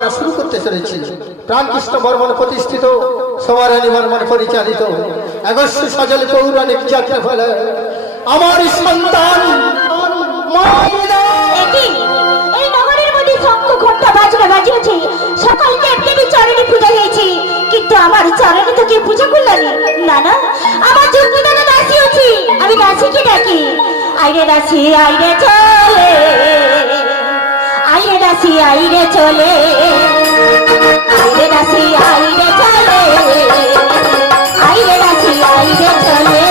শুরু করতে চলেছি। রামকৃষ্ণ বর্মন প্রতিষ্ঠিত, সমারানী বর্মন পরিচালিত আগস্ট সজল পৌরাণিক যাত্রা ফলে আমার সন্তান এই নগরের মধ্যে শঙ্খ ঘণ্টা বাজনা বাজিয়েছে, সকাল দেবদেবী চরণে পূজা হয়েছে, কিন্তু আমার চরণে তো কেউ পূজা করলেন না। না, আমার জন্মে দাদা দাসী হচ্ছে, আমি দাসীকে ডাকি, আইরে দাসী আইরে চলে, আইরে দাসী আইরে চলে, আইরে দাসী আইরে চলে, আইরে দাসী আইরে চলে।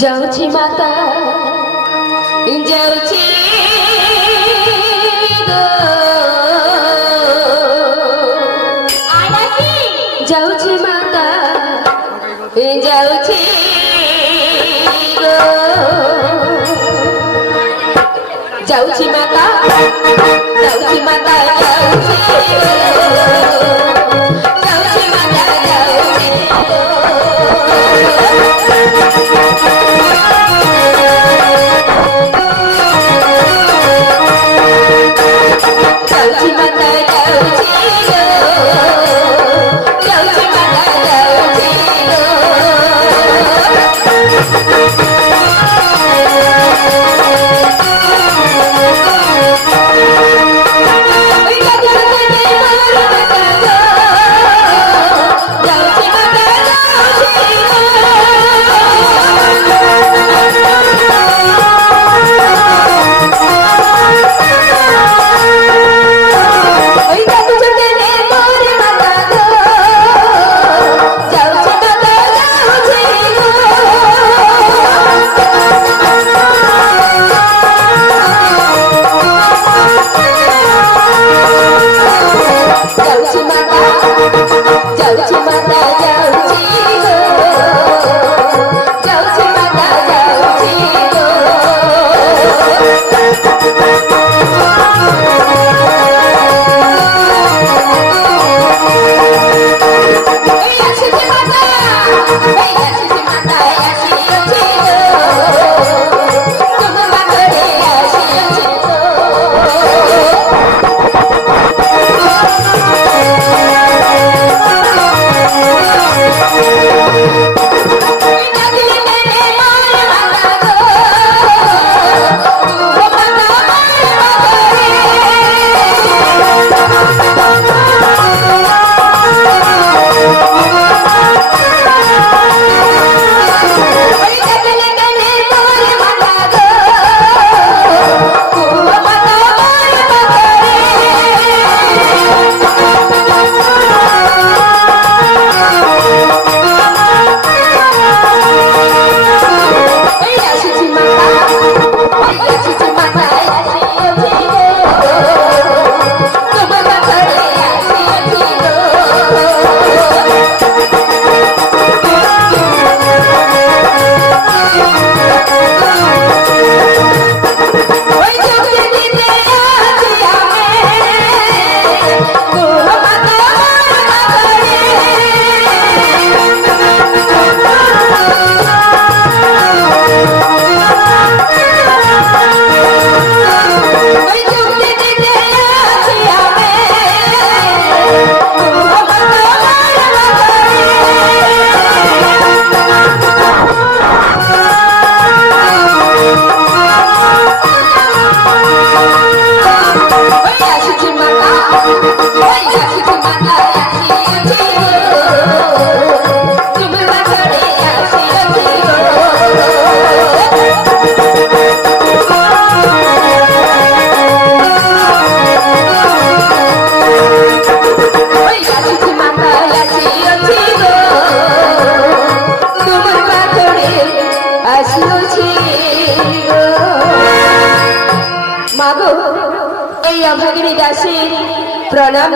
যাচ্ছি মাতা যাচ্ছি যাচ্ছি মাতা যাচ্ছি যাচ্ছি মাতা যাচ্ছি মাতা যাচ্ছি যাচ্ছি মাতা যাচ্ছি যাচ্ছি মাতা যাচ্ছি যাচ্ছি মাতা যাচ্ছি ওই গাজা গাজা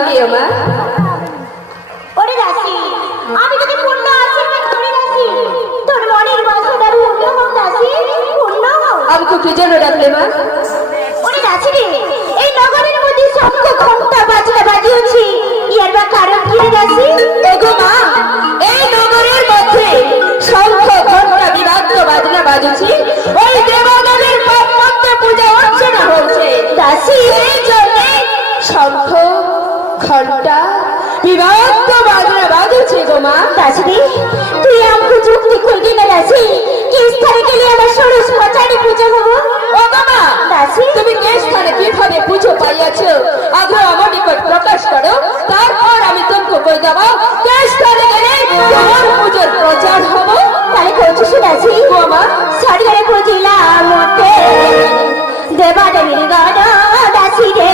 কে মা? ওরে দাসী, আমি তোকে পূর্ণ আশীর্বাদ করে দাসী, তোর মনের বাসনা পূর্ণ হোক দাসী, পূর্ণ হোক। আমাকে কি জন্য ডাকলে মা? ওরে দাসী রে, এই নগরের মধ্যে শঙ্খ ঘণ্টা বাজনা বাজিয়েছি, ইয়ার বা কারণ কি রে দাসী? ওগো মা, এই নগরের মধ্যে শঙ্খ ঘণ্টা বিবাদ্য বাজনা বাজুছি, ওই দেবদেবের মন্ত্র পূজা অর্চনা হচ্ছে। দাসী এই জন্যে শঙ্খ ঘণ্টা বিবাদ্য বাজনা বাজুছি গো মা। দাসী রে, তুই আমাকে যুক্তি করবি না দাসী, কি স্থানে গেলে আমার ষোড়শ পচারি পুজো হবো? ওগো মা, দাসী তুমি কে স্থানে কিভাবে পুজো পাইয়াছ আগে আমার নিকট প্রকাশ করো, তারপর আমি তোমাকে বলে দেবো কে স্থানে গেলে তোমার পুজোর প্রচার হবো। তাহলে করছিস দাসী? গো মা, সারিগারে বুঝিলাম মোটে দেবাদেবীর গণ দাসী রে,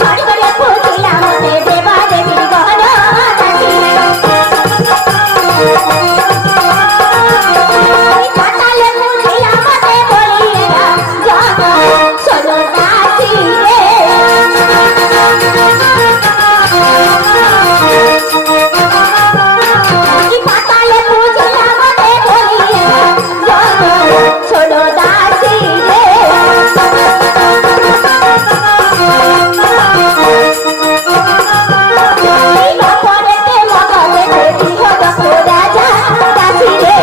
সারিগারে বুঝিলাম মোটে দেবাদেবীর গণ দাসী রে, পাতালে বুঝিলাম মোটে বলিলাম জন শোনো দাসী রে, পাতালে বুঝিলাম মোটে বলিলাম জন শোনো দাসী রে, বাপরেতে মগলেতে বৃহদক্ষ রাজা দাসী রে,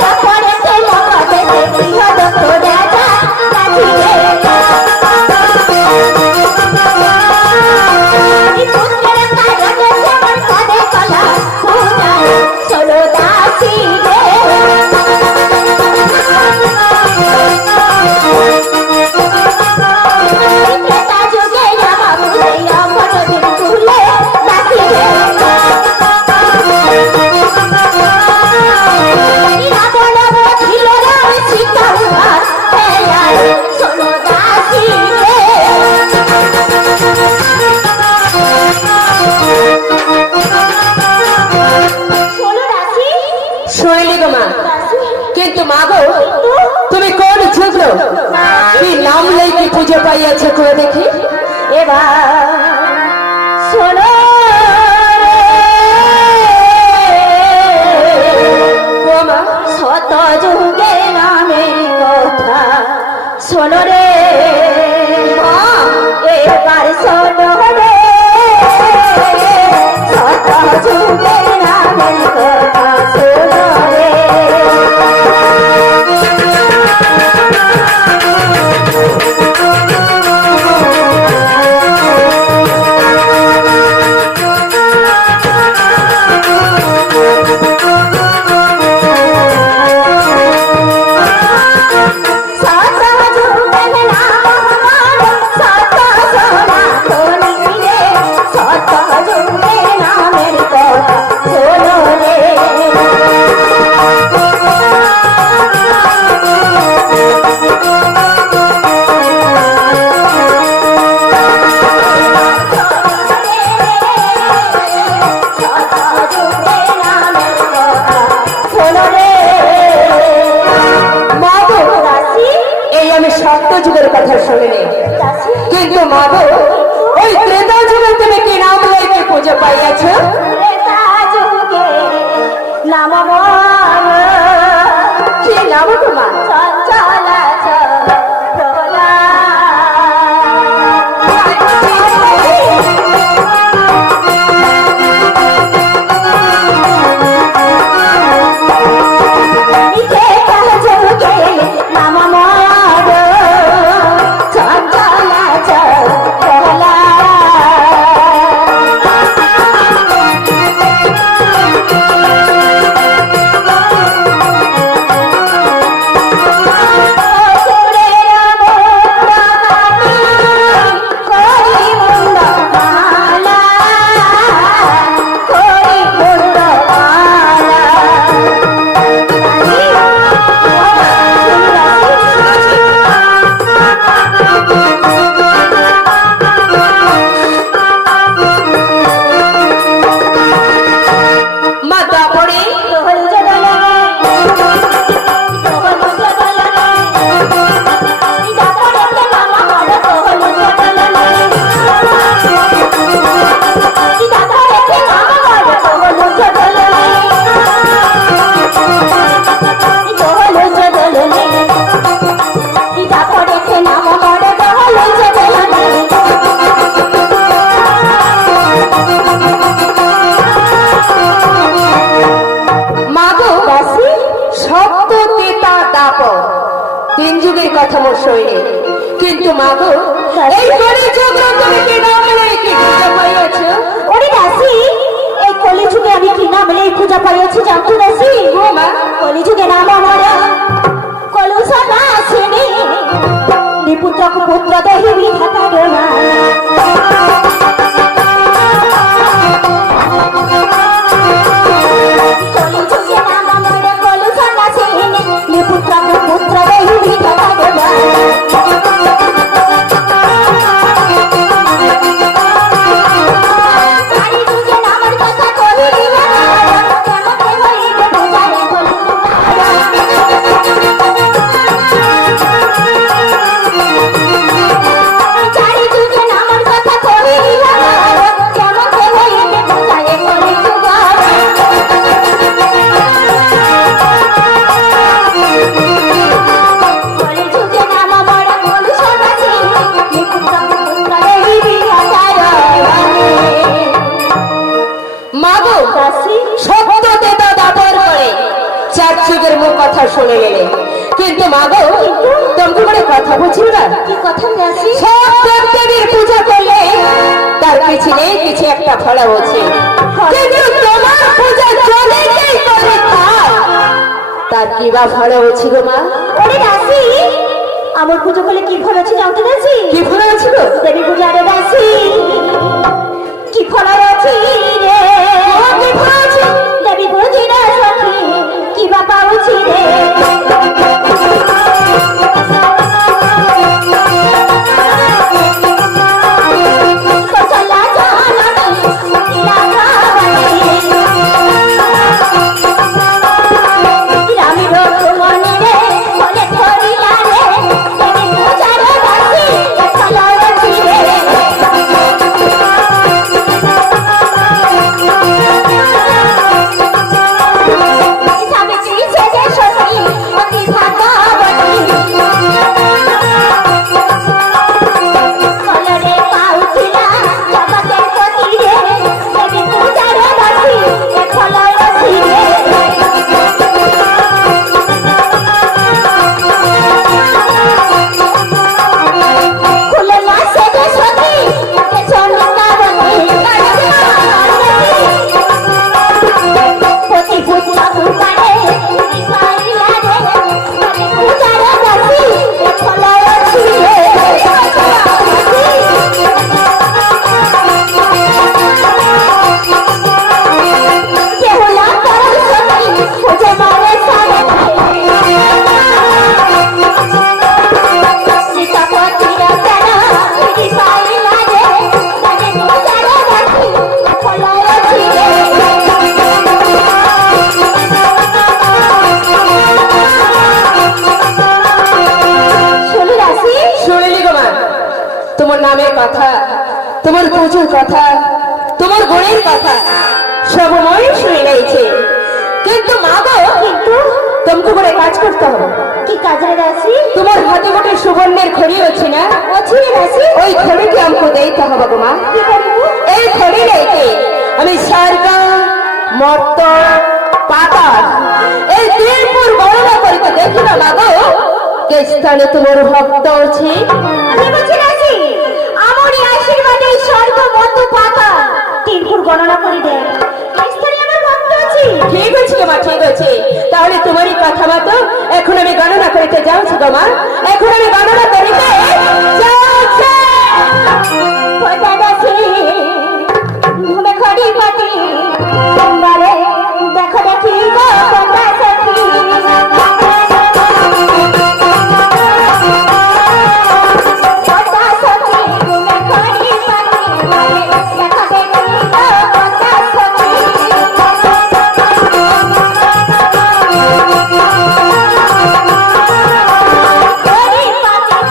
বাপরেতে মগলেতে বৃহদক্ষ রাজা দাসী রে, পুত্রের কারণে সেবন করে কলা পূজা শোনো দাসী রে, ত্রেতা যুগে রাম বুঝাইয়া ফটদিন তুলে দাসী রে, রাবণ বধিল রাম সীতা উহার হেলায় শোনো দাসী রে, শোনো দাসী, শুনিলি গো মা, দাসী কিন্তু মা গো, তুমি কোন যুগ কি নাম লইকে পুজো পাইয়াছ করে দেখি? এবার শোনো গো মা, শত যুগে নামের কথা শোনো রে, এবার শোনো রে, শত যুগে নামের কথা শোনো রে, শত যুগে নাম আমার, শত সোনা ধনী রে, শত যুগে নামের কথা শোনো রে, মা গো, এই আমি সত্য যুগের কথা শুনিনি, কিন্তু মা গো, ওই ত্রেতা যুগে তুমি কি নাম লইকে পুজো পাইয়াছ? কি নাম তোমার? চঞ্চলা তিন যুগের কথা মোর শরীরে, কিন্তু মা গো এই কলিযুগ তুমি কি নাম লইকে পূজা পাইয়াছ? ওরে দাসী, এই কলিযুগে আমি কি নাম লই পূজা পাইয়াছি জানতো দাসী? ও মা, কলিযুগে নাম আমার কলুষা দাসিনী, নিপুত্র পুত্র দেহি বিধাতা গোমা। কলিযুগে নাম আমার কলুষা দাসিনী, নিপুত্র পুত্র দেহি বিধাতা গোমা। কথা শুনে গেলে, কিন্তু মা গো তুমি করে কথা বুঝিও না। কি কথা দাসী? সব দেবদেবীর পূজা করলে তার পিছনে কিছু একটা ফল আছে, কিন্তু তোমার পূজা চলেই করে তার কি বা ফল আছে গো মা? ওরে দাসী, আমার পুজো করলে কি ফল আছে জানতে দাসী? কি ফল আছে গো? দেবী পূজা রে দাসী, কি ফল আছে রে? কি ফল আছে? দেবী পূজি রে সখী, কি বা পাউছি রে? কথা, তোমার পুজোর কথা, তোমার গুণের কথা সবময় শুনে নিয়েছে, কিন্তু মা গো কিন্তু তোমাকে করে কাজ করতে হবে। কি কাজের দাসী? তোমার হাতে গোটে সুবর্ণের খড়ি আছে না? আছে দাসী। ওই খড়িকে আমাকে দিতে হবে গো মা। কি করব? এই খড়ি রেখে আমি স্বর্গ মর্ত পাতাল এই তিনপুর গণনা করিতে দেখি না মা গো কে স্থানে তোমার ভক্ত আছে। আমি বলছি দাসী, আমারই আশীর্বাদে স্বর্গ মর্ত পাতাল তিনপুর গণনা করে দেয়, এই স্থানে আমার ভক্ত আছে। ঠিক আছে গো মা, ঠিক আছে, তাহলে তোমারই কথা মতো এখন আমি গণনা করিতে যাচ্ছি গো মা। এখন আমি গণনা করিতে যাচ্ছি। কোথা দাসী ঘুমে খড়ি পাতি সোমবারে দেখো দেখি গো কোথা সখী। কোথা সখী ঘুমে খড়ি পাতি দেখো দেখি গো কোথা সখী। খড়ি পাতি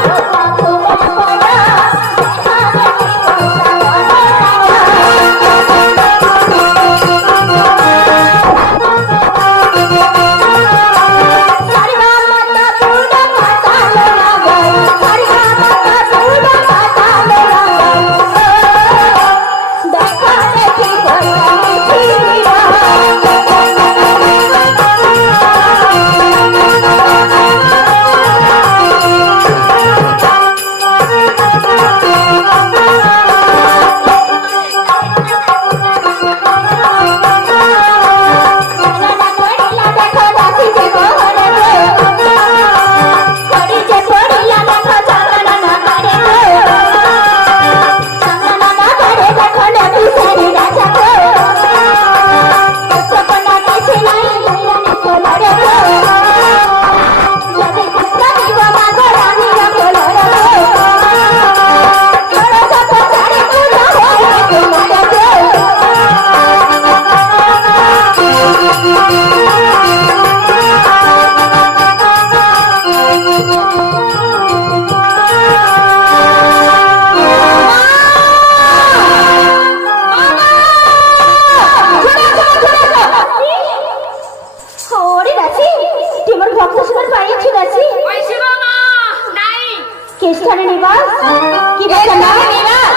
নিবাস কি কথা না নিবাস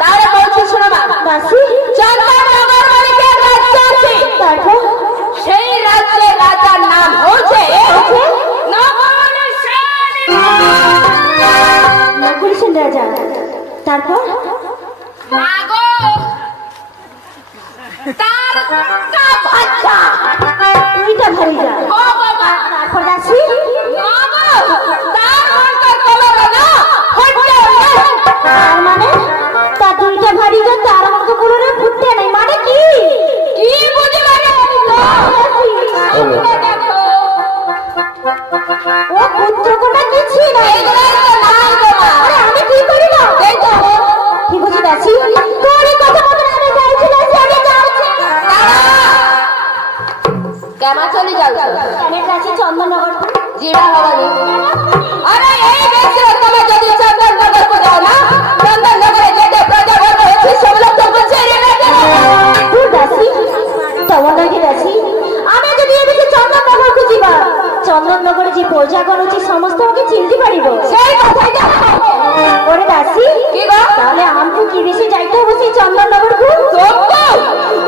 তাহলে বলছি শোনো মা দাসী চন্দননগর বাড়িতে রাজ্য আছে তারপর সেই রাজ্যের রাজার নাম হচ্ছে নকুল সেন রাজা তারপর মাগো তার কা বাচ্চা তুইটা ভারী যা ও বাবা তারপর দাসী মাগো তার মনটা কলর না হচ্ছে তার মানে তা দুইটা ভারী যা তার মতো পুরো ফুটতে নাই মানে কি কি বুঝলে দেখো ও পুত্র কোনা কিছু না এগুলো তো নাই গো মা আরে আমি কি করি না দেখো কি বুঝি দাসী তোর এই কথা মতো আমি যাইছি দাসী আমি যাচ্ছি কেমন চলে যাচ্ছ আমি যাচ্ছি চন্দননগর জিরা হওয়ানি আরে এই বেশি তুমি যদি চন্দননগর কো যাও না চন্দননগরে যেতে প্রজাবর্গ হচ্ছে সব লোক তো বলছে রে তুই দাসী তোমার নাকি দাসী আমি যদি এদিকে চন্দননগর কো যাবা চন্দননগরে যে প্রজাগণ আছে সমস্ত আমাকে চিনতে পারিব সেই কথাই তো ওরে দাসী কি গো তাহলে আমকু কি বেশি যাইতে হবে সেই চন্দননগর কো তোমকো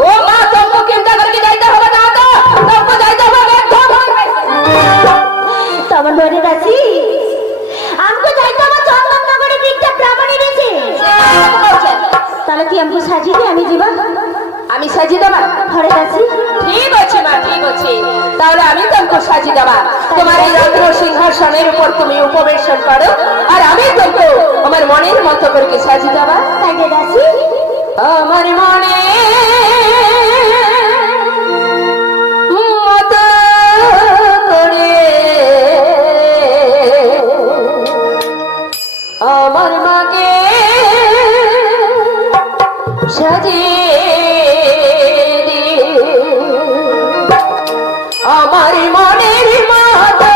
ও মা তোমকো চিন্তা করে কি যাইতে হবে না তো তোমকো যাইতে হবে একদম তোমার বলে দাসী আমকু যাইতে হবে চন্দননগরে দিকটা ব্রাহ্মণী রয়েছে তাহলে কি আমকু সাজিয়ে দে আমি যাবা আমি সাজিয়ে দেবা ঘরে দাসী ঠিক আছে মা ঠিক আছে তাহলে আমি তোমাকে সাজিয়ে দেবা তোমার এই রত্ন সিংহাসনের উপর তুমি উপবেশন করো আর আমি তোমাকে আমার মনের মতো করে সাজিয়ে দেবা তাই রে দাসী আমার মনে মতো করে আমার মাকে সাজিয়ে আমার মনের মতো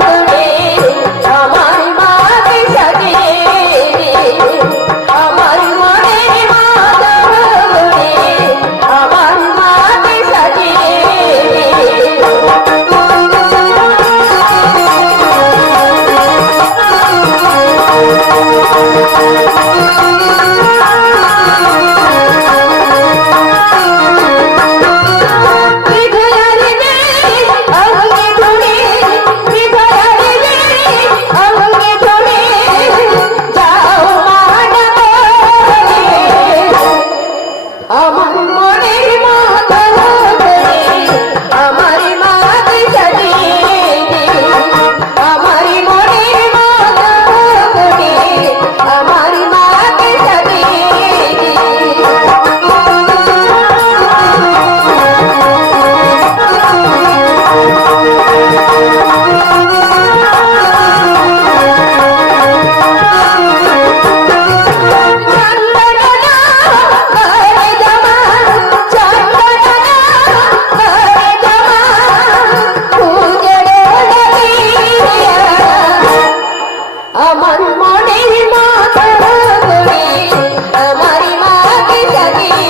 করে আমার মাকে সাজিয়ে আমার মনের মতো করে আমার মাকে সাজিয়ে আমার মনের মতো করে আমার মাকে সাজিয়ে আমার মনের মতো করে আমার মাকে সাজিয়ে আমার মনের মতো করে আমার মাকে সাজিয়ে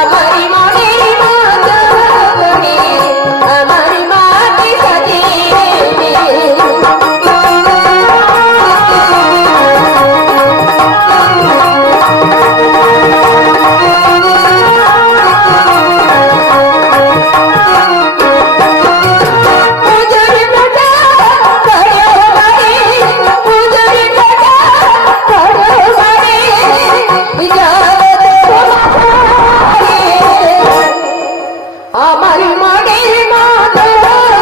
আমার মনের মতো করে আমার মাকে সাজিয়ে পুজোর প্রজা করো বারে পুজোর প্রজা করো বারে জগৎ তোমারে আমার মনের মতো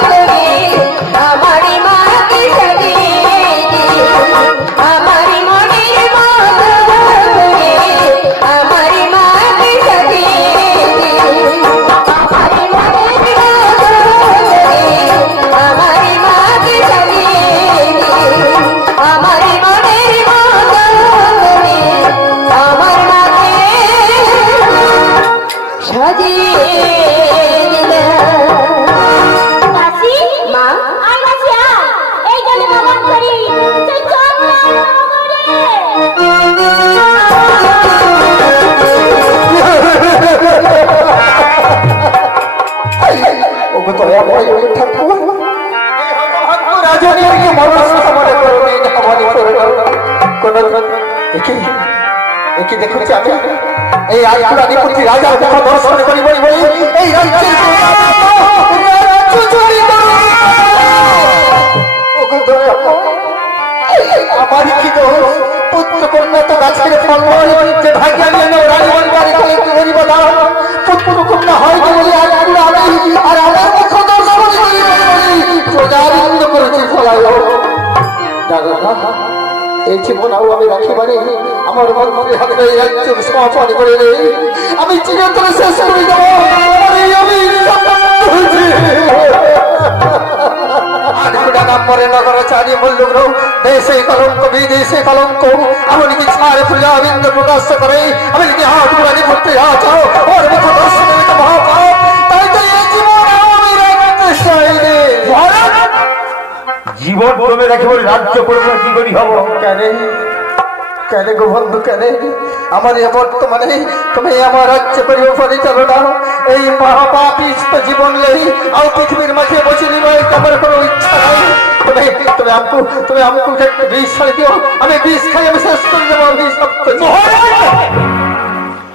করে আমার মাকে সাজিয়ে আমার মনের মতো করে আমার মাকে সাজিয়ে আমার মনের মতো করে আমার মাকে সাজিয়ে আমার মনের মতো করে আমার মাকে সাজিয়ে দাসী মা আই দাসী আয় এই গলে বাগান করি সেই চন্দননগরে ওগো দয়া করে ঠাকুর এই হতভাগ্য রাজনীতিকে মনুষ্য মনে করো মনে করল কোন একই দেখুছি আমি এই রাজপুরানি পুত্রী রাজার মুখ দর্শন করি বলি বলি এই রাজ্যের আমার কি দোষ পুত্র কন্যা তো গাছের ফল যে ভাগ্য রাজবন বাড়ি করে কি করিব না পুত্র কন্যা হয় কি বলে আর আমার মুখ দর্শন করি প্রজাবৃন্দ করেছি ফলায় এই জীবনাও আমি রাখিবারে আমার মন্ত্রী হাতে রাজ্য সমাপন করে আমি চিরতরে শেষ করে দেবো পরে নগর চারি মূল্য দেশে কলঙ্ক বিদেশে কলঙ্ক এমনকি ছাড় প্রজাবৃন্দ প্রকাশ করে আমি কি হাত পুরানি করতে আছো ওর মুখ দর্শন মহাপাপ তাই তো এই জীবন আমি রাখতে চাই রে জীবন তুমি রাখি বলে রাজ্য করবো কি করি হব কেন কেন গো বন্ধু কেন আমার বর্তমানে তুমি আমার রাজ্য পরিচালনা এই মহাপাপিষ্ট জীবন নেই আর পৃথিবীর মাঝে বসে নিবে তোমার কোনো ইচ্ছা নাই তুমি আমাকে বিষ খাই দিও আমি বিষ খাই আমি শেষ করে দেবো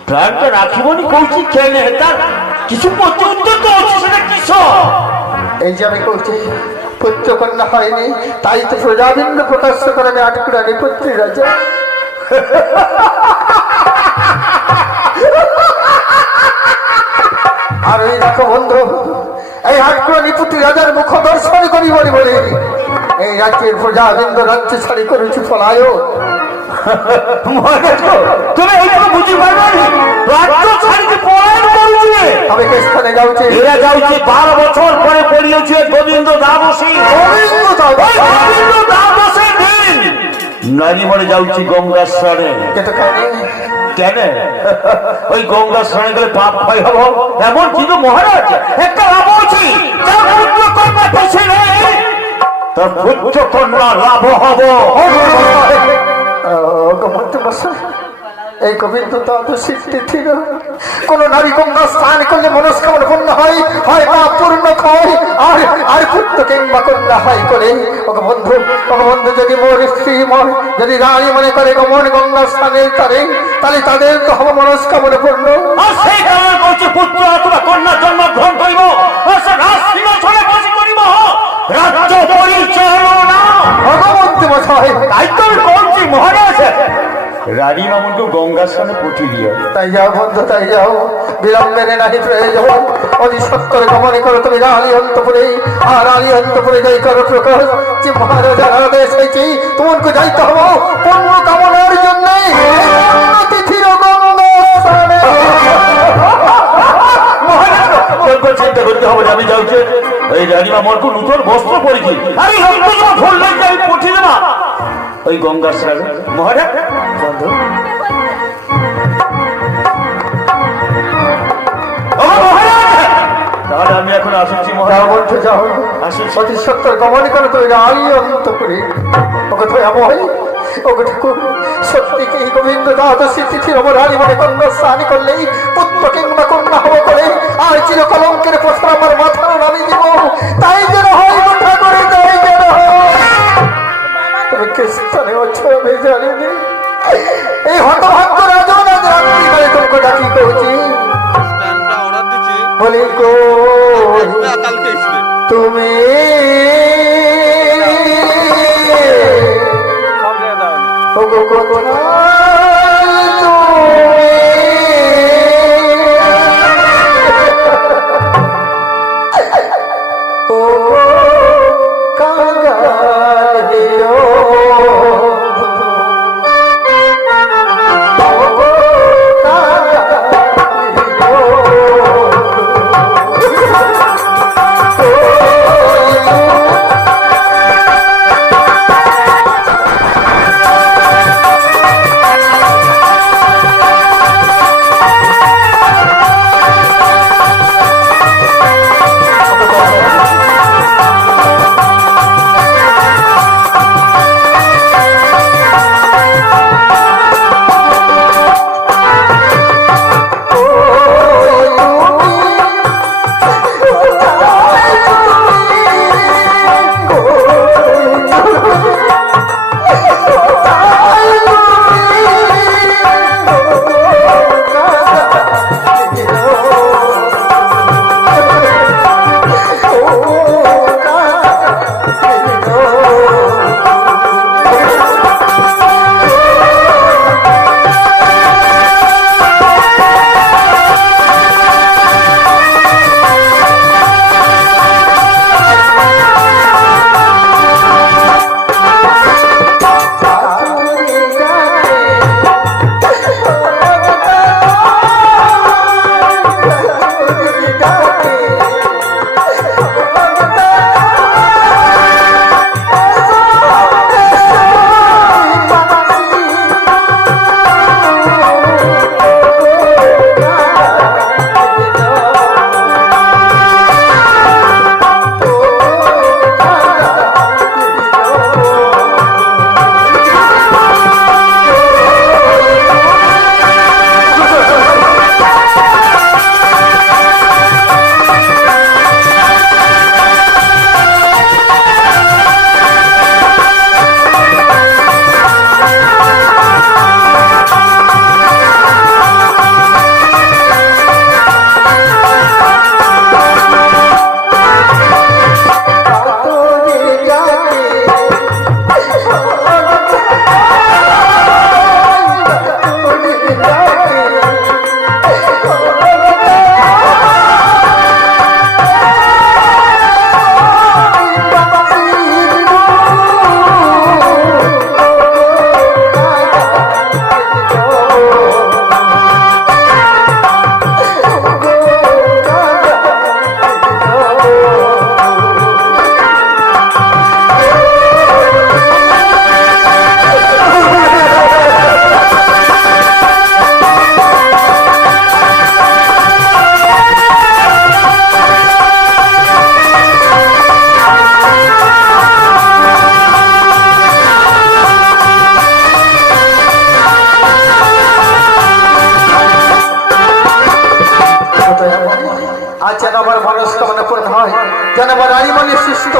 প্রাণটা রাখিবনি কৌছি খেয়ে তার কিছু প্রত্যুত্তর তো হচ্ছে সেটা কিস এই যে আমি কৌছি পুত্র কন্যা হয়নি তাই তো প্রজাবৃন্দ প্রকাশ করে আমি আটকুড়ানি পুত্রী রাজা আর এই দেখো বন্ধু এই আটকুড়ানি পুত্রী রাজার মুখ দর্শন করি বলি বলে এই রাজ্যের প্রজাবৃন্দ রাজ্য ছাড়ি করেছি ফলায় তুমি এইটুকু বুঝি পারবে রাজ্য ছাড়িতে পলায়ন করছে আমি কে স্থানে যাচ্ছি এরা যাচ্ছে 12 বছর পরে পড়িয়েছে গোবিন্দ দাবসী দিন নারী মরে যাচ্ছি গঙ্গার স্নানে কেন ওই গঙ্গার স্নানে গেলে পাপ ক্ষয় হব এমন কিন্তু মহারাজ একটা লাভছি তার পুত্র কন্যা বেশি নেই তার পুত্র কন্যা লাভ হব এই গোবিন্দ স্বীকৃতি ছিল কোন নারী কন্যা স্থান করলে মনস্কামনা পূর্ণ হয় হয় বা পূর্ণ হয় আর পুত্র কিংবা কন্যা হয় করে ওকে বন্ধু যদি মোর স্ত্রী যদি রানী মনে করে মন গঙ্গা স্থানের তারে তাহলে তাদের তো হবে মনস্কামনা পূর্ণ আর সেই কারণে বলছি পুত্র অথবা কন্যার জন্ম গ্রহণ করিব রাজসিংহাসনে বসে করিব রাজ্য পরিচালনা ভগবন্তী মশাই তাই তো আমি বলছি মহারাজ রানী মামুনকে গঙ্গার স্নানে পুঁটি দিও তাই যাও বন্ধু তাই যাও বিলম্বের নাহি প্রয়োজন অতি সত্তর গমনে করো তুমি রানী অন্তপুরে আর রানী অন্তপুরে যাই করো প্রকাশ যে মহারাজার আদেশ হয়েছি তোমাকে যাইতে হবো পূর্ণ কামনার জন্য তিথির চিন্তা করতে হবে আমি যাচ্ছি ওই রানী মামুনকে নতুন বস্ত্র পরেছি আমি পুঁটি দেবা ওই গঙ্গার স্নানে মহারাজ বন্ধু তাহলে আমি এখন আসছি বন্ধু যাও অতি সত্তর গমন করো তুমি রানী অন্তপুরে ওকে তো এমন ওকে ঠাকুর সত্যি কি গোবিন্দ দ্বাদশী তিথির রানী মনে কন্যা স্নান করলেই পুত্র কিংবা কন্যা হবো করে আর চির কলঙ্কের প্রশ্ন আমার মাথার নামি দিব তাই যেন হয় ঠাকুরে তাই যেন তুমি কে স্থানে অচ্ছ আমি জানিনি এই হতভাগ্য রাজন আজ রাত্রিকালে তোমাকে ডাকি করেছি বলি গো তুমি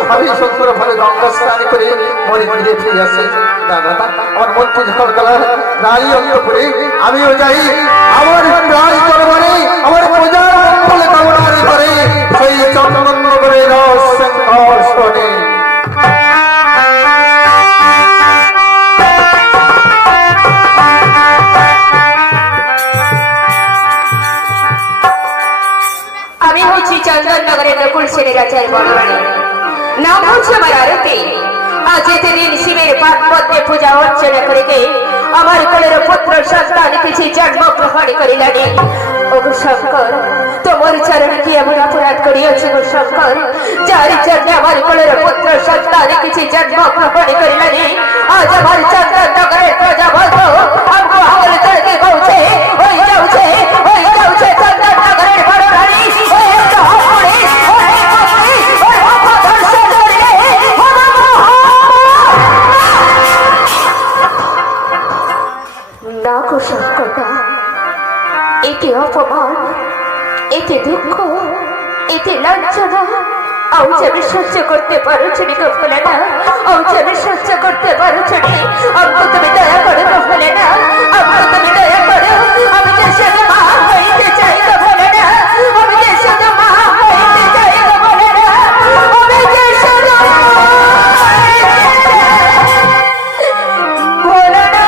ভাবে সুন্দর ভাবে গঙ্গা স্নান করে মন্দিরে ফিরে আসে। না না না, আমার মন্ত্রী যখন গেল রানী অন্তপুরে, আমিও যাই আমার প্রাণ দরবারে আমার প্রজার মঙ্গল কামনা করে সেই চন্দননগরের সিংহাসনে। আমি হচ্ছি চন্দননগরের নকুল সেনের রাজার বড় রানী, নাম হচ্ছে আমার আরতি। আজ এতে দিন শিবের পাঠ পদ্মে পূজা অর্চনা করিতে আমার কোলের পুত্র সন্তান কিছু জন্ম গ্রহণ করিলানি। ওগো শঙ্কর, তোমার চরণে কি এমন অপরাধ করিয়াছি গো শঙ্কর, যার জন্য আমার কোলের পুত্র সন্তান কিছু জন্ম গ্রহণ করিলানি? আজ আমার চন্দননগরের প্রজা বলতো আমগো আমল চড়কে গৌছে ওই যাচ্ছে চন্দননগরের বড় রানী। না গো শঙ্করদা, এতে অপমান, এতে দুঃখ, এতে লাঞ্ছনা আজ আমি সহ্য করতে পারছি গো ভোলে না। আজ আমি সহ্য করতে পারছি, আমাকে তুমি দয়া করো গো ভোলে না, আমাকে তুমি দয়া করো। আমি যে শুধু মা হইতে চাই গো ভোলে না, আমি যে শুধু মা হইতে চাই গো ভোলে না, আমি যে শুধু ভোলে না।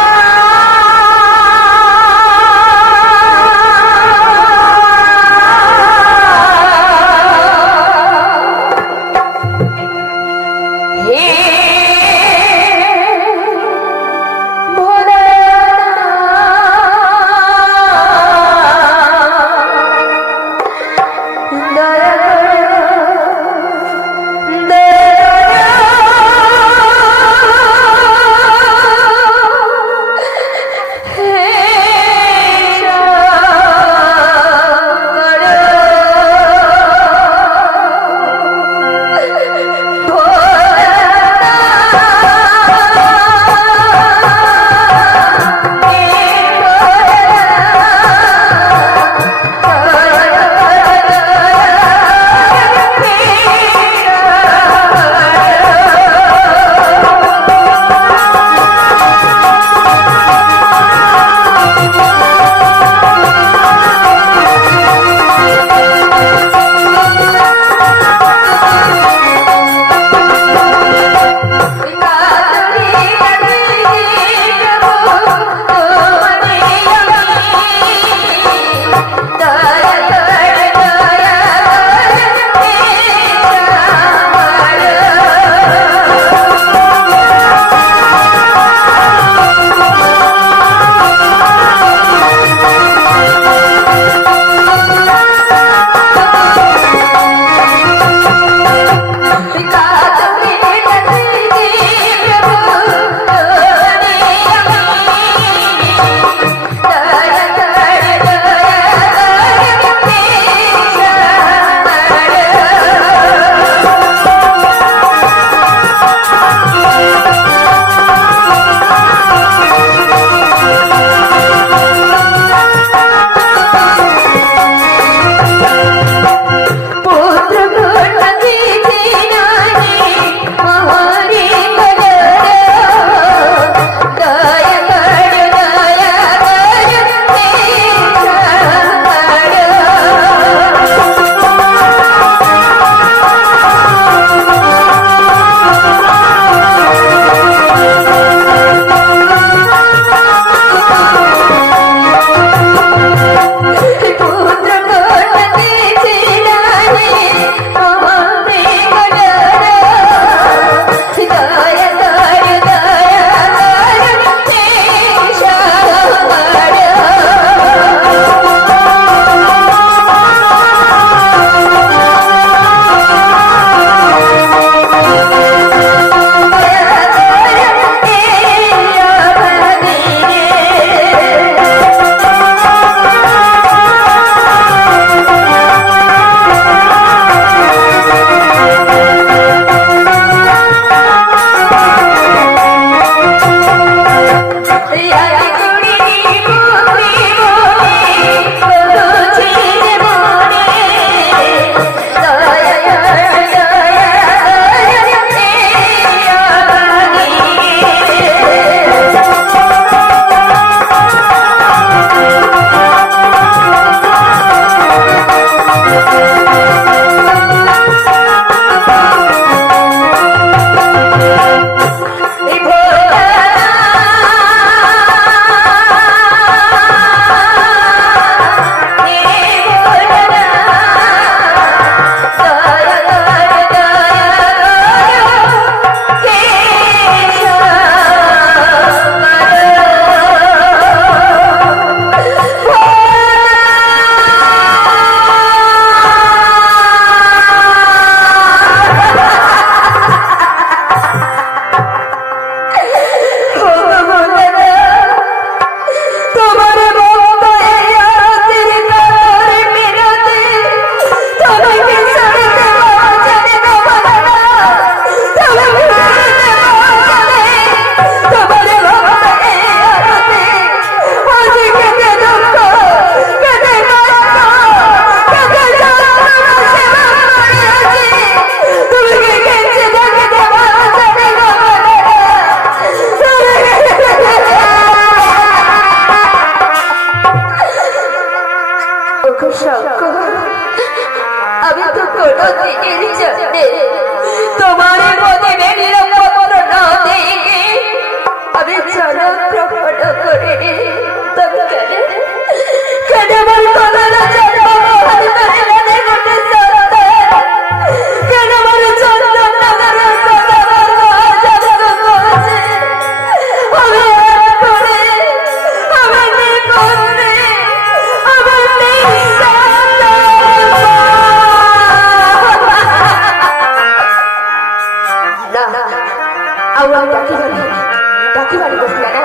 ডাকি বাড়ি বসলে না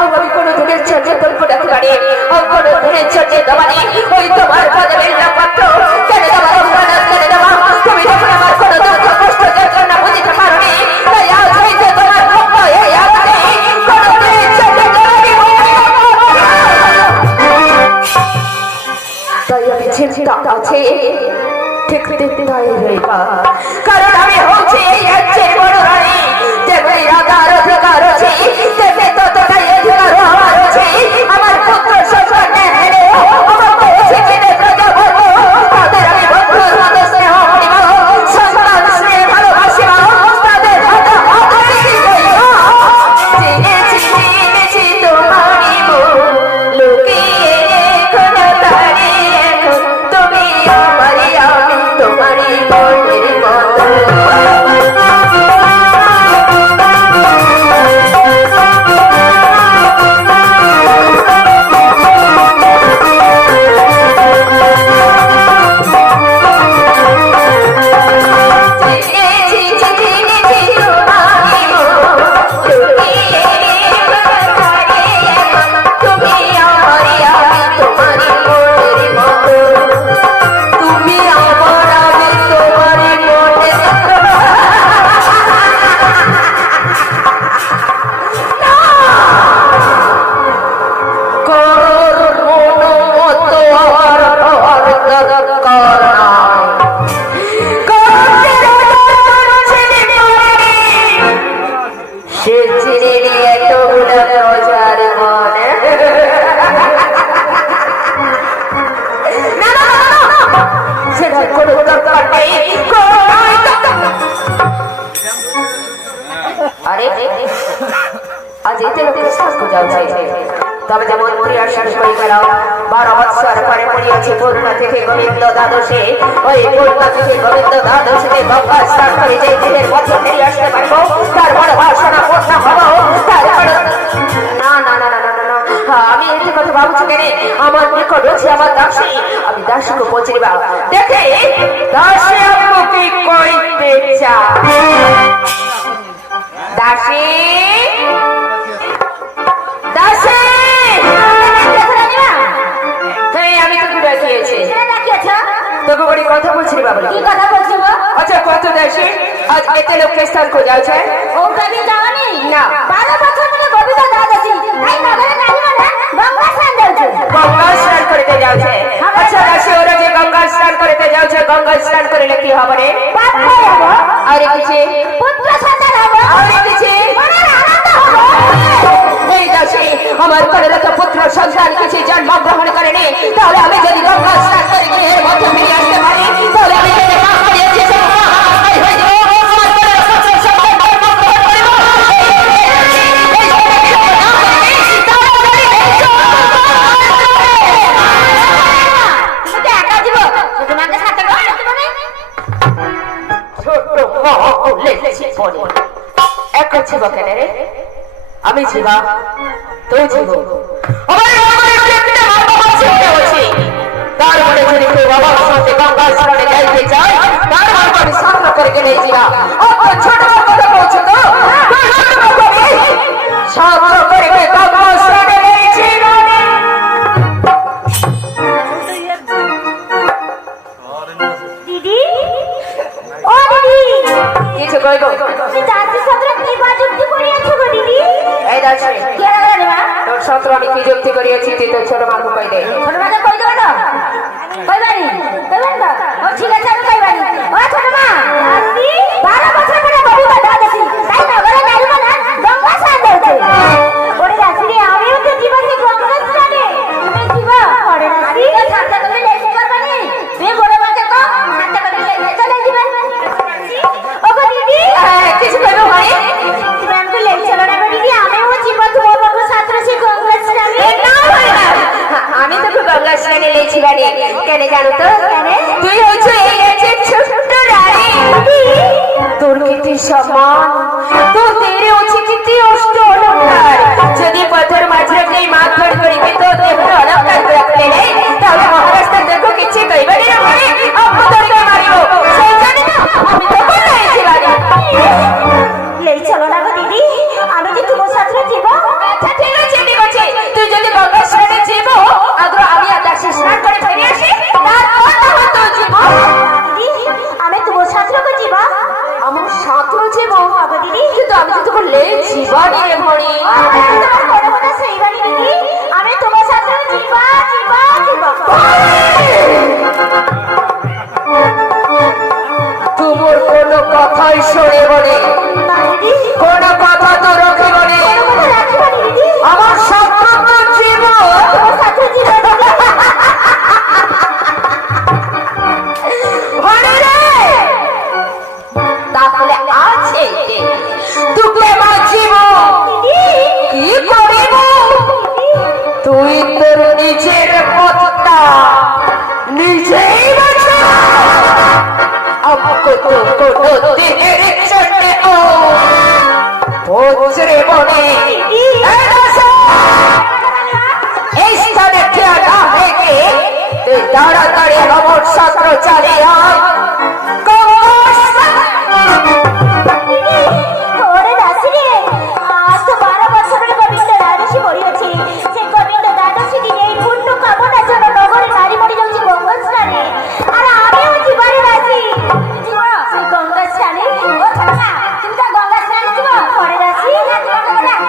আমি কোনো দিনের জন্য গল্প ডাকি বাড়ি কোনো দিনের জন্য তোমারে ওই তোমার পদে বেলা পাত্র কেন তোমার অপরাধ কেন দেওয়া তুমি যখন আমার কোনো দুঃখ কষ্ট যন্ত্রণা বুঝিতে পারোনি তাই আজ হইতে তোমার ভক্ত এই আমাকে কোনো দিনের জন্য তাই আমি চিন্তা আছে ঠিক তাই রইবা কারণ আমি হচ্ছে এই রাজ্যের বড় রানী তেমনি রাজার অধিকার আছে তেমনি ততটাই অধিকার আমার আছে আমার পুত্র সন্তান হেরে আমাকে জীবিত প্রজা বলবো তাদের আমি বন্ধুর মতো স্নেহ করিব সন্তান স্নেহ ভালোবাসিব তাদের হাতে হাতে চিনেছি তোমারই লুকিয়ে এখন তারি এখন তুমি আমারই আমি তোমারই মনের মতো তবে যেমন মরিয়ার শেষ হয়ে গেল 12 বৎসর পরে মরিয়াছে পূর্ণা থেকে গোবিন্দ দ্বাদশে ওই পূর্ণা থেকে গোবিন্দ দ্বাদশে গঙ্গা স্নান করে যে দেহের পথে ফিরে আসতে পারবো তার বড় বাসনা পূর্ণ হবো তারপর না না না না না না আমি এতে কথা ভাবছি কেন আমার নিকট রয়েছে আমার দাসী আমি দাসীকে পৌঁছে দিবা দেখে দাসী আমাকে কইতে চায় দাসী দাসী আমি তোকে ডাকিয়েছি তোকে বড়ি কথা বলছি রে বাবা কি কথা বলছো গো? আচ্ছা কত দাসী আজ এতে লোক স্থান করে যাচ্ছে ও কবি জানি না 12 বছর ধরে কবিতা দাদাছি তাই নগরে কালিমা না গঙ্গা স্নান করছে গঙ্গা স্নান করতে যাচ্ছে আচ্ছা দাসী ওরা যে গঙ্গা স্নান করতে যাচ্ছে গঙ্গা স্নান করলে কি হবে রে পাপ হয়ে যাবো আরে কিছু পুত্র সন্তান হবো আরে কিছু মনের আনন্দ হবো এই দাসী আমার ঘরের একটা পুত্র সন্তান কিছু জন্মগ্রহণ করেনি তাহলে আমি যদি গঙ্গা স্নান করে গিয়ে এর মধ্যে ফিরে আসতে পারি তাহলে আমি যদি পাপ করেছি আমি ছিবা তুই ছিল তারপরে যদি কেউ বাবার সাথে গঙ্গা স্নানে যাইতে চায় তারপর আমি সামনে করে গেলে ছিলাম ছোট কথা বলছো তো সামনে করে গঙ্গা স্নানে গেছি দিদি ও দিদি কিছু কইব তুমি দাসীর সাথে কি বাজুক্তি করিয়াছো গো দিদি এই দাসী কে রে মা তোর সত্র আমি কি যুক্তি করিয়েছি তুই তো ছোট মানুষ কই দে ছোট মাকে কই দেব না কই বাড়ি দেবেন না ও ঠিক আছে আমি কই বাড়ি ও ছোট মা দাসী 12 বছর ধরে কবিতা দাদাছি তাই নগরে কালিমা না গঙ্গা স্নান করছে ওরে দাসী রে আমিও তো জীবনে গঙ্গা স্নানে তুমি জীবা ওরে দাসী তো ছাড়তে তুমি লেখি করবানি তুই বড় মাকে কো ছাড়তে করে লেখি চলে দিবেন ও গো দিদি কিছু কইব ভাই তুমি আমাকে লেখি চলো না দিদি আমিও জীবন তোমার বাবু ছাত্র সে গঙ্গা স্নানে আমি তো গঙ্গা করলে জীবনে ভরে তোমার কথা সেই বাড়ি দিদি আমি তোমার সাথে জীবা জীবা জীবা তোমার কোনো কথাই শোনে বলে না দিদি কোনো কথা তো রক্ষে বলে কথা রাখি দিদি আমার সম্পূর্ণ জীবন তোমার সাথে জীবা ভরে রে তাহলে আছে তোকে বাঁচিব কি করিব তুই তোর নিজের পথটা নিজেই বাঁচা আমাকে তো কোনো দিনের জন্য বজ্রে বনে এই স্থানে খেয়া না থেকে তুই তাড়াতাড়ি আমার ছাত্র চালিয়ে আয় ওরে দাসী রে আজ তো 12 বছরের গোবিন্দ দ্বাদশী পড়িয়াছি সেই গোবিন্দ দ্বাদশী দিনে এই পুণ্য কামনার জন্য নগরে নারী মরে যাচ্ছে গঙ্গা স্নানে আর আমিও জীবনে দাসী সেই গঙ্গা স্নানে ও ঠাকুমা তুমি তো গঙ্গা স্নানে যাব পরে দাসী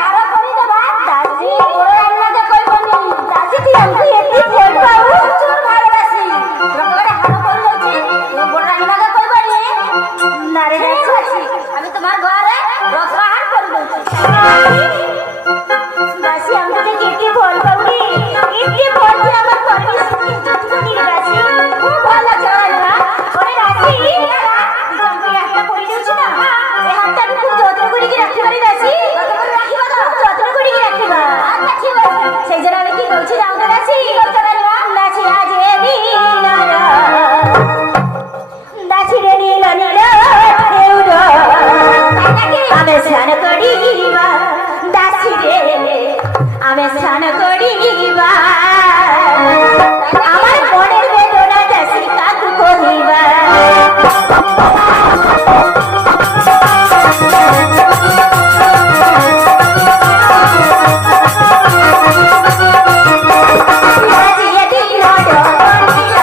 আরো করে দেবা দাসী ওরে রান্নাটা কই বনি দাসী তুই আমাকে একটু ফোন পাও চোর ভালো দাসী রকমে হালো করে যাচ্ছে তুই বড় রান্নাটা কই বনি না রে দাসী আমি তোমার ঘরে রসহার করে দউছি দাসী আমি তোকে কেটে ফোন পাউনি কেটে ফোন দিয়ে আমার পারমিশন তুমি রে দাসী খুব ভালো চলে না ওরে দাসী তুমি একটা করে দিছ না এই হাতটা আমি খুব যত্ন করে কি রাখতে পারি দাসী রাখিবা তো যত্ন করে কি রাখিবা আচ্ছা ঠিক আছে সেই জন্য আমি কি করছি জানো তো দাসী করতে পারবা দাসী আজ এদিন দাসী রে নীল নীল দেউড় আমি স্নান করিবা দাসী রে আমি স্নান করিবা আমার মনের বেদনা দাসী কাকু কহিবা আজিয়ে দিল নীল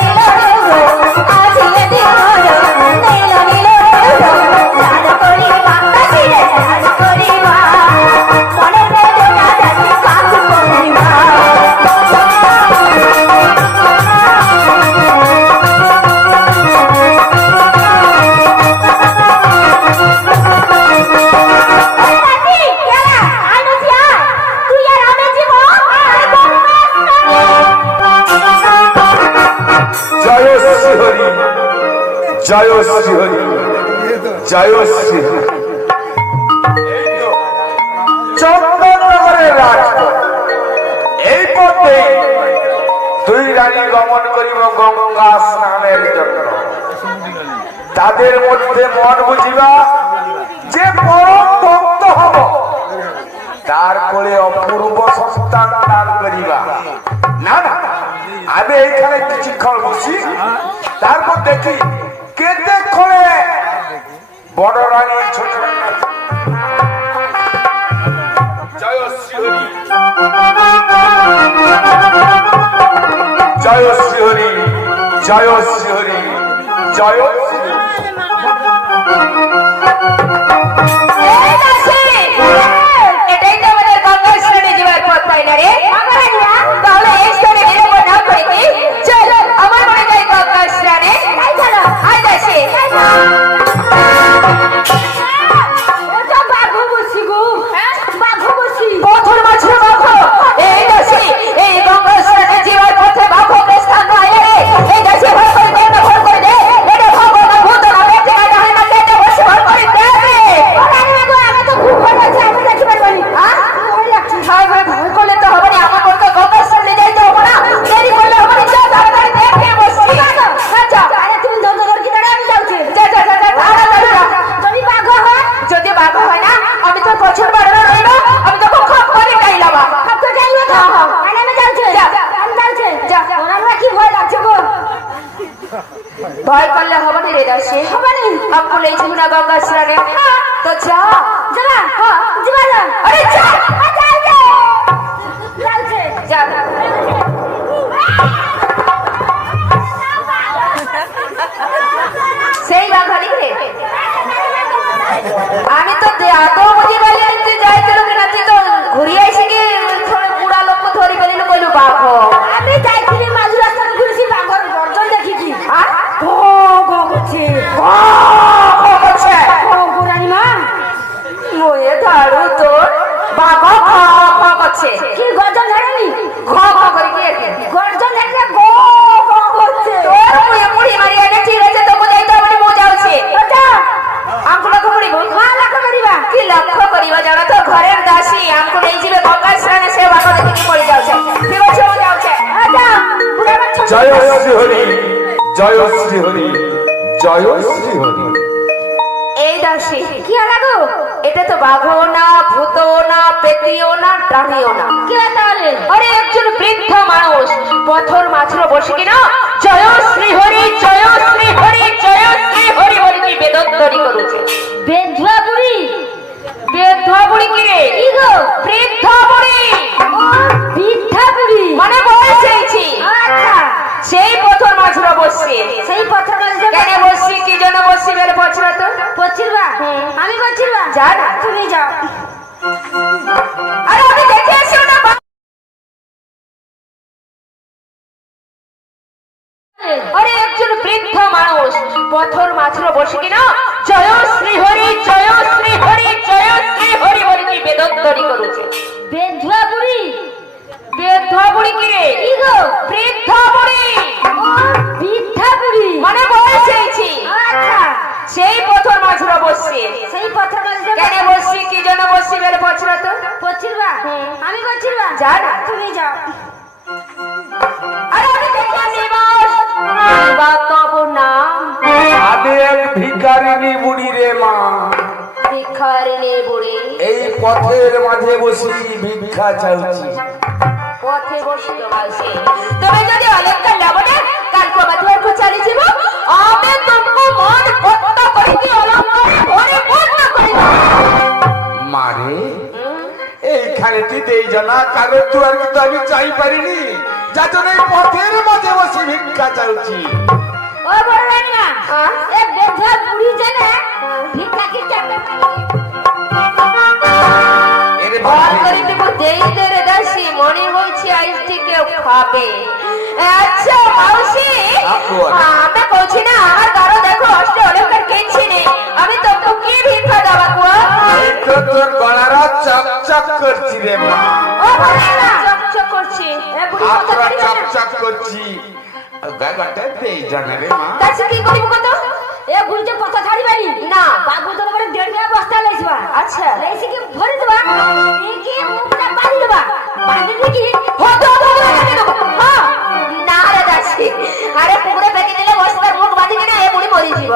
নীল দেউড় আজিয়ে দিল নীল নীল দেউড় স্নান করিবা দাসী রে স্নান করিবা মনের বেদনা দাসী কাকু কহিবা জয় শ্রীহরি জয় শ্রীহরি চন্দননগরের রাজপথ এই পথে দুই রানী গমন করিব গঙ্গা স্নানের জন্য তাদের মধ্যে মন বুঝিবা যে পরম ভক্ত হব তারপরে অপূর্ব সন্তান দান করিবা না না আমি এইখানে কিছুক্ষণ বসি তারপর দেখি কেতক্ষণে বড় রানী ছোট জয় শ্রীহরি জয় শ্রীহরি জয় শ্রীহরি জয় শ্রী এই দাসী, এটাই তো আমাদের গঙ্গা স্নানে যাওয়ার পথ, তাই না রে? তাহলে এই স্থানে বিলম্ব না করে কি চল আমার মনে যাই গঙ্গা স্নানে। আয় দাসী। পথর মাঝে বাঘ। এই দাসী, এই গঙ্গা স্নানে যাওয়ার পথে বাঘকে স্থান নয় রে। এই দাসী ভয় করে দে, না ভয় করে দে। এটা ভাবো না ভূত না পেটে কাটা হয় না পেটে বসে ভয় করে দে রে। আমি তো খুব ভয় লাগছে, আমি দেখতে পারবো না। ভয় লাগছে। ভয় করলে তো হবে না, আমার বলতে গঙ্গা স্নানে যাইতে হবে না। দেরি করলে হবে না, যা তাড়াতাড়ি দেখে বসছি। আচ্ছা, আরে তুমি দৌড় দৌড় কি দাঁড়া, আমি যাচ্ছি। যা যা যা তাড়াতাড়ি যা। যদি বাঘ হয়, যদি বাঘ হয় না, আমি তো প্রচুর বাড়ানো রইল, আমি তো খুব করে গাইলাম। খুব করে গাইলো তো। আরে আমি যাচ্ছি, আমি যাচ্ছি। যা, ওনারা কি ভয় লাগছে গো? ভয় করলে হবে না রে দাসী, হবে না। আমকো লেই যাবো না গঙ্গা স্নানে, তো যা যা। হ্যাঁ যা যা। আরে যা যা যা। সেই বাঘালি রে, আমি তো আদৌ বুঝি পারিনি তুই যাইছিল কিনা। তুই তো ঘুরিয়ে এসে কি থোড়ে বুড়া লোক ধরি পেলিল কইলু বাঘ। আমি যাইছিলি মাঝু রাস্তা ঘুরেছি, বাঘর গর্জন দেখিছি। আর গো গো করছে, গো গো করছে। ও বুড়ানি মা ওয়ে দাঁড়ু তোর বাঘ গো গো করছে। কি গর্জন ধরেনি? গো গো করে কি গর্জন দেখলে গো গো করছে। তোর মুয়ে মুড়ি মারি এনে ঠিক আছে, তো বুঝাই তো আমি মজা হচ্ছে। আচ্ছা আমকো লক্ষ্য করিব। হ্যাঁ লক্ষ্য করিবা। কি লক্ষ্য করিবা? জানো তো ঘরের দাসী আমকো নেই যাবে গঙ্গা স্নানে, সে বাঘ দেখি পড়ে যাচ্ছে। ঠিক আছে মজা হচ্ছে। আচ্ছা বুড়া বাচ্চা। জয় শ্রী হরি, জয় শ্রী হরি, জয় শ্রী হরি। এই দাসী কি লাগো? এটা তো বাঘও না, ভূতও না, পেতিও না, ডানিও না। কি তাহলে? আরে একজন বৃদ্ধ মানুষ পথর মাঝে বসে কিনা জয় শ্রী হরি, জয় শ্রী হরি, জয় শ্রী হরি বলে কি বেদধ্বনি করছে। বেধুয়া বুড়ি? বেধুয়া বুড়ি কি রে? কি গো? বৃদ্ধ বুড়ি। বৃদ্ধা বুড়ি মানে বয়স হয়েছে। আচ্ছা সেই পথর মাঝে বসছে। সেই পথর মাঝে কেন বসছি, কি জন্য বসছি বের পছরা তো পছিরবা। আমি পছিরবা। যা না তুমি যাও। আরে আমি দেখে আসি ওটা। আরে একজন বৃদ্ধ মানুষ পথর মাঝে বসে কিনা জয় শ্রী হরি, জয় শ্রী হরি, জয় শ্রী হরি বলে কি বেদধ্বনি করছে। বেধুয়া বুড়ি? বেধুয়া বুড়ি কি রে? কি গো? বৃদ্ধ বুড়ি। বৃদ্ধা বুড়ি মানে বয়স হয়েছে। আচ্ছা সেই পথর মাঝে বসছে। সেই পথর মাঝে কেন বসছি, কি জন্য বসছি বের পছরা তো পছিরবা। আমি পছিরবা। যা না তুমি যাও। আরে আমি দেখে আসি বস। বা তব নাম? আমি এক ভিখারিনী বুড়ি রে মা। ভিখারিনী বুড়ি? এই পথের মাঝে বসি ভিক্ষা চাইছি। পথে বসে তোমাকে তুমি যদি অলেখা যাবো না, কাল প্রভাত করে চালিয়ে যাব। আমি তোমাকে মন ভক্ত করে কি অলঙ্কারে ভরে পূর্ণ করে মারে এইখানে তুই দেই জানা কাগজ দুয়ার কিন্তু আমি চাই পারিনি, যার জন্য এই পথের মাঝে বসি ভিক্ষা চাইছি। ও বড় রানীমা, এ বেধা বুড়ি জানে ভিক্ষা কি চাইতে এরে ভয় বাবা করে দেবো দেই দে রে দাসী, মনে হচ্ছে আজ থেকে খাবে। আচ্ছা মাউসি, আমরা কইছি না আমার গারো দেখো অষ্টে অলেখার কিনছি নেই, আমি তোকে কি ভিক্ষা দেবা গো? এই তো তোর গলারা চকচক করছি রে মা। ও ভাইরা চকচক করছি। এ বুড়ি কথা আমরা বলি না। চকচক করছি, গায়টা দেই জানা রে মা। দাসী কি করিব কত? এ বুড়ি যে কথা ছাড়ি বাড়ি না বাবু তোর করে 1.5 বস্তা লইছবা। আচ্ছা লেসি কি ভরি দেবা, এই কি মুখটা বাঁধি দেবা, বাঁধি কি হতো হ্যাঁ না রে দাসী, আরে পুকুরে ফেলে দিলে বস্তার মুখ বাঁধি না এ বুড়ি মরি যাব।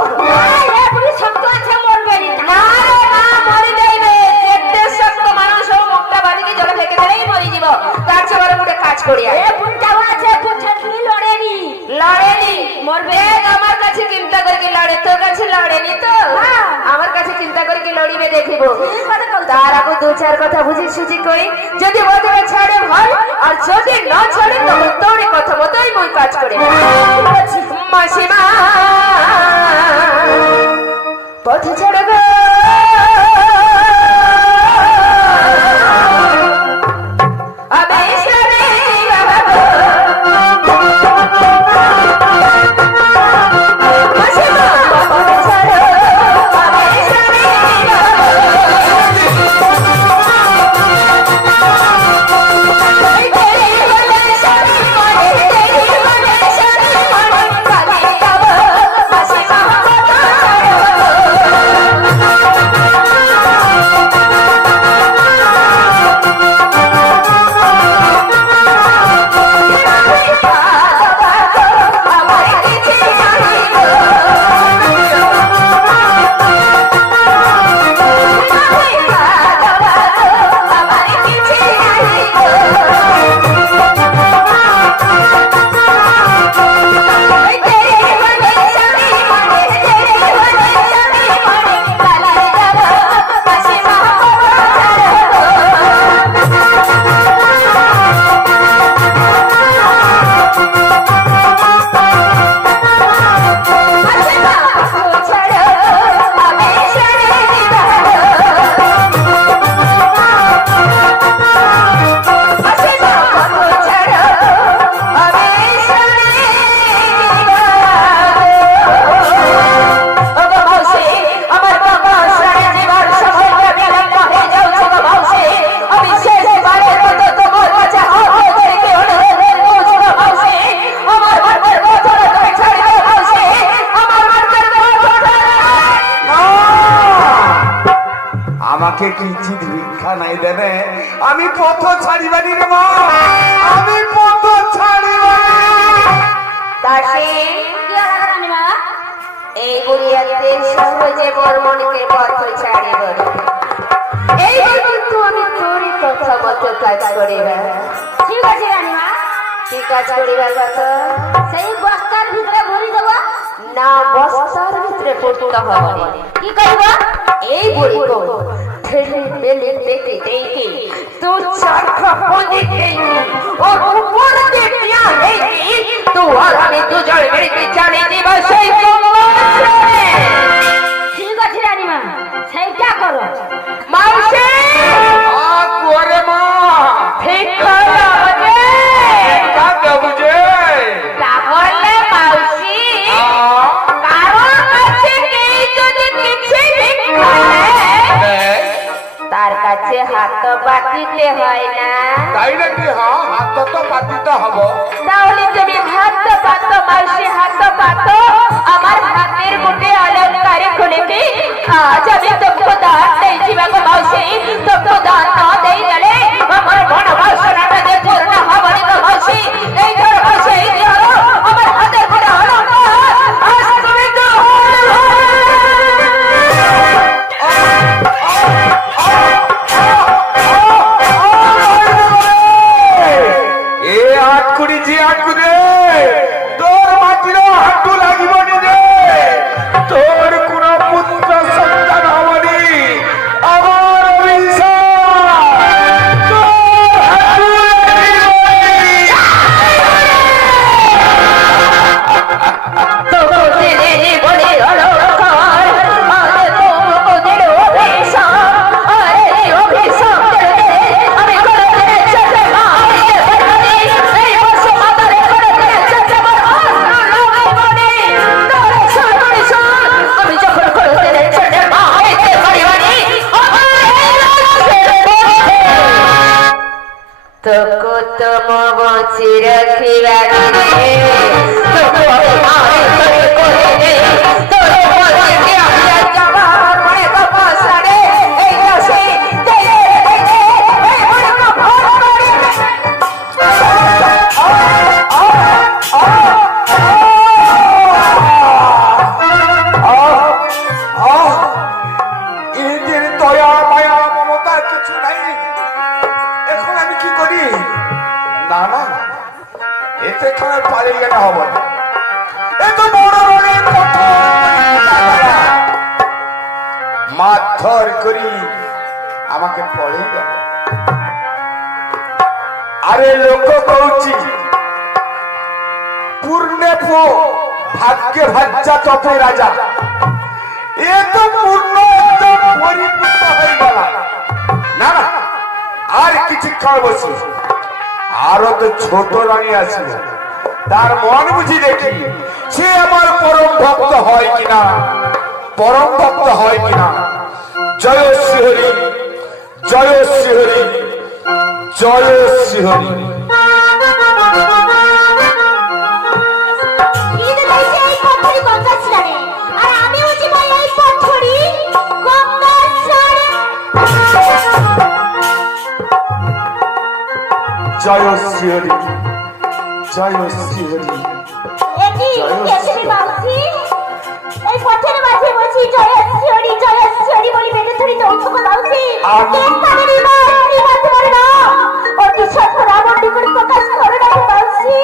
এ বুড়ি শক্ত আছে মরবে না রে না মরি যাইবে, যেতে শক্ত মানুষ ও মুখটা বাঁধি জলে ফেলে দিলেই মরি যাব। তার চেয়ে বড় মুখে কাজ করি এ বুড়িটাও আছে পুছালি লড়েনি লড়েনি মরবে। আমার কাছে চিন্তা করে কি লড়ে, তোর কাছে লড়েনি তো আমার কাছে চিন্তা করে কি লড়িবে দেখিব। তার আগে দু চার কথা বুঝি সুঝি করি, যদি বদলে ছাড়ে ভয় আর যদি না ছাড়ে তখন তোর কথা মতোই মই কাজ করে। মাসিমা পথে আমাকে কিঞ্চিত ভিক্ষা নাই দেনে আমি পথ ছাড়িবানি রে মা, আমি পথ ছাড়িবানি। দাসী, এই বুড়িয়াতে সহজে মোর মনকে পথ ছাড়িব না। এই কিন্তু আমি তোরই কথা মতো কাজ করিবা। ঠিক আছে রানীমা, কি কাজ করিবার কথা? সেই বস্তার ভিতরে ভরি দেবো। না, বস্তার ভিতরে পড়তে হবে। কি করব? এই বুড়িকে ঠেলে ঠেলে দেখে দেখে তো চারখা পদে দেখে ও উপর দিয়ে পিয়া দেখে তো আর আমি দুজন মেরে চালিয়ে দিব সেই কমলা। ঠিক আছে রানীমা, সেইটা করো। মাউসি করে মা ভিক্ষা লাগে। কাকে বুঝে তাহলে মাউসি কারোর কাছে কেউ যদি কিছু ভিক্ষা নেয়, তার কাছে হাত পাতিতে হয় না? তাই নাকি? হ্যাঁ, হাত তো পাতিতে হবো। তাহলে তুমি হাত পাতো মাউসি, হাত পাতো আমার হাতের মুঠে অলঙ্কারে খুলে কি আজ আমি তোকে দান দিয়েছি বাবা মাউসি। তোকে দান না দেই গেলে আমার মন বাসনাটা যে পূর্ণ হবে না মাউসি। এই ধর মাউসি, এই ধরো আমার হাতের মুঠে অলঙ্কার, আজ তুমি তো এ আটকুড়ি যে আটকুড়ে তোর মাটির হাঁটু লাগিব রে, তোর কোন পুত্র সন্তান হবনি। আমার অভিশাপ তোর হাঁটু তোকে তুম বଞ୍ଚি রাখিবা রে, তোকে আমি করে করে দে, তোর বলে কি আমি যাবা মনে তো পাছারে। এই দাসী দে দে দে, এই মনে তো ভর করে এদের দয়া মায়া মমতার কিছু নাই। এখন আমি কি করি? না না, এতে এখানে পালিয়ে গেলে হবে না। এত বড় রঙের কথা মারধর করি আমাকে পড়ে গেল। আরে লোক কৌছি পূর্ণে ভাগ্যে ভাজ্যা তপে রাজা, এ তো পূর্ণ একদম পরিপূর্ণ হয়ে গেল। না না, আর কিছুক্ষণ বসি, আরো তো ছোট রানী আছে, তার মন বুঝি দেখি সে আমার পরম ভক্ত হয় কিনা, পরম ভক্ত হয় কিনা। জয় শ্রীহরি, জয় শ্রীহরি, জয় শ্রীহরি। কিন্তু দেখছি এই পথরি গঙ্গা স্নানে, আর আমিও যাব এই পথরি গঙ্গা স্নানে। জয় শ্রীহরি, জয় শ্রীহরি। একি কেশরী মাউসি, এই পথের মাঝে বসি জয় শ্রী বলি বেঁধে ধরি দৌড় মাউসি। আমি- তোমার নাম অতি সত্য রাবণ নিকট প্রকাশ করে না মাউসি।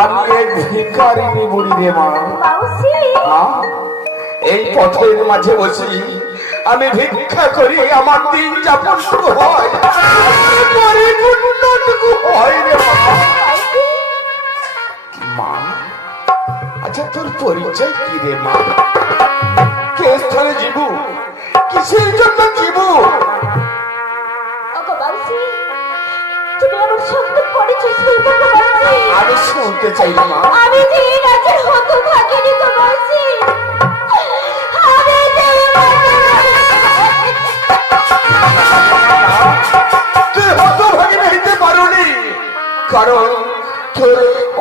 আমি এক ভিখারিনী বুড়ি রে মা। মাউসি, এই পথের মাঝে বসি আমি ভিক্ষা করি, আমার দিন যাপন হয়, পরিপূর্ণটুকু হয় রে মা। মা, আচ্ছা তোর পরিচয় কি রে মা? কে স্থানে জীবু, কিসের জন্য জীবু? ওগো মাউসি, তুমি আমার সত্য পরিচয় শুনতে মাউসি। আমি শুনতে চাই রে মা। আমি যে এই রাজ্যের হতো থাকিনি তো মাউসি। আমি যে তুই হতভাগী হইতে পারোনি, কারণ তোর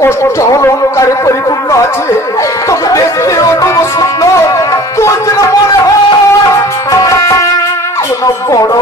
অষ্ট অলঙ্কারে পরিপূর্ণ আছে। তোকে দেখতে অতীব সুন্দর, তোর যেন মনে হয় কোন বড়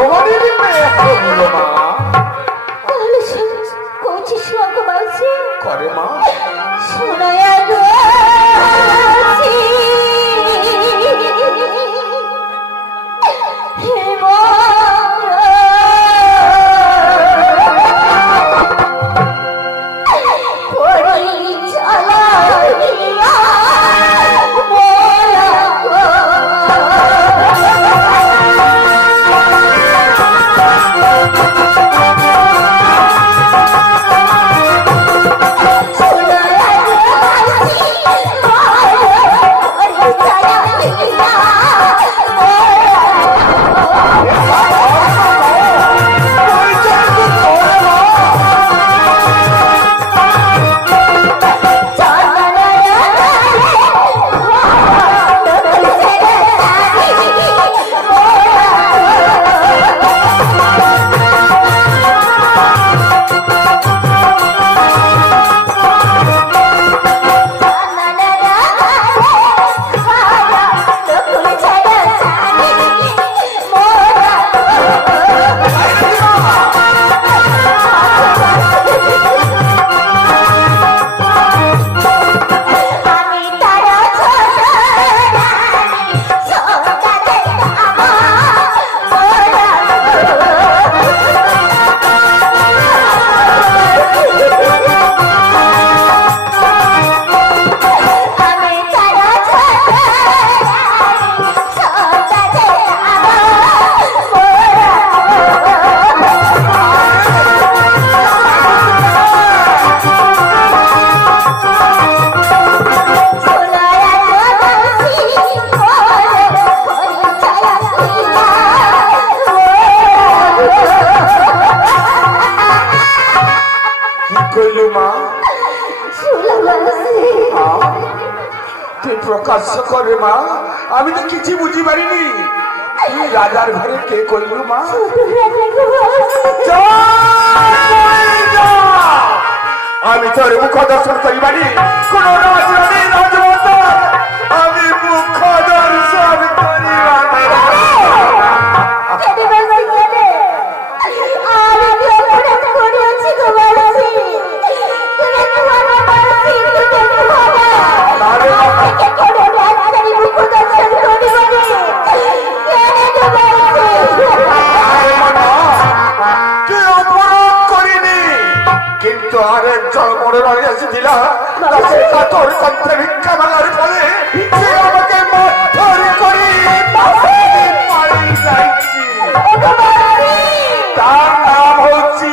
প্রকাশ করে মা, আমি তো কিছু বুঝি পারিনি। তুই রাজার ঘরে কে কইল মা? আমি তোর মুখ দর্শন করিবানি কোন রাজরানী রাজবত আমি মুখ দর্শন করিবানি। তুই অপরাধ করিনি, কিন্তু আরেকজন মনে বাড়ি এসেছিলা তোর কণ্ঠে ভিক্ষা মাগার ফলে সে আমাকে মারধর করি বাড়ি যাচ্ছি। তার নাম হচ্ছে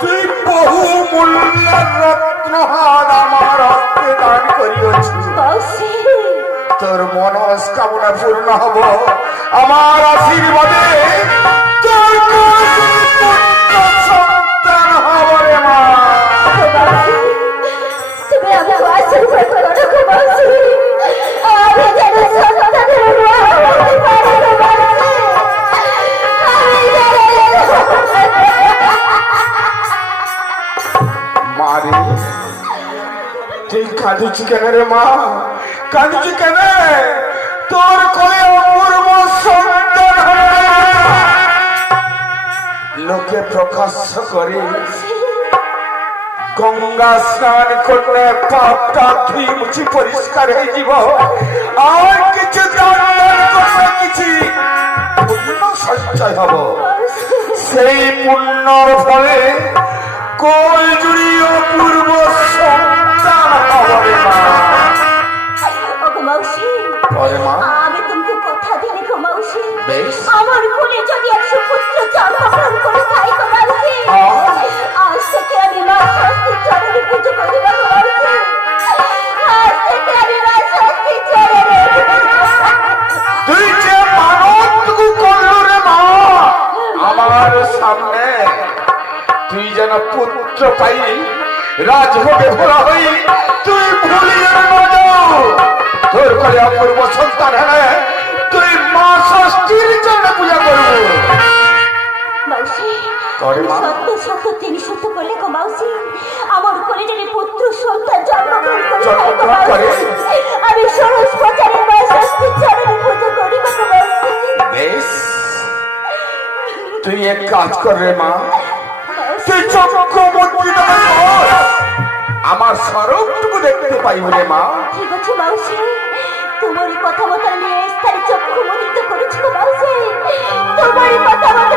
তুই বহু মূল্যের রত্নহার আমার হস্তে দান করিয়াছিস। তোর মনস্কামনা পূর্ণ হব আমার আশীর্বাদে। তোর পুত্র সন্তান হব রে মা। তুমি আমাকে আশীর্বাদ করো গো মাসি। আমি যেন সন্তানের মা হতে পারি গো মাসি। আমি যেন মারে তুই কাঁদিস কেন রে মা? কাঁদিস কেন? তোর কোলে অপূর্ব সন্তান হবে। লোকে প্রকাশ্য করে গঙ্গা স্নান করলে পাপটা ধুই মুছি পরিষ্কার হয়ে যাব। আর কিছু কিছু পুণ্য সঞ্চয় হব। সেই পুণ্যর ফলে কোল জুড়িয়ে অপূর্ব সন্তান হবে মা। আমি তোমাকে কথা দিলি গো মাউসি। বেশ। আমার কোলে যদি 100 পুত্র জন্মগ্রহণ করে তাই গো মাউসি। আজ থেকে আমি মা ষষ্ঠীর চরণে পুজো করিব গো মাউসি। আজ থেকে আমি মা ষষ্ঠীর চরণে। তুই যে মানবটুকু করলো রে মা আমার সামনে, তুই যেন পুত্র পাই রাজভোগে ভোলা হই তুই ভুলিয়ে না যাও। তোর করে অপূর্ব সন্তান হলে তুই মা ষষ্ঠীর জন্য পূজা করবো। মাউসি করে মা। সত্য সত্য তিনি সত্য করলে গো মাউসি। আমার কোলে যদি পুত্র সন্তান জন্মগ্রহণ করে তাই গো মাউসি। আমি ষোড়শ প্রচারে মা ষষ্ঠীর চরণে পুজো করিব গো মাউসি। বেশ, তুই এক কাজ কর রে মা, তুই চক্ষু মুদ্রিত কর, আমার স্বরূপটুকু দেখতে পাইব রে মা। ঠিক আছে মাউসি, তোমার কথা মতো আমি এই স্থানে চক্ষু মুদ্রিত করেছি গো মাউসি। তোমার কথা মতো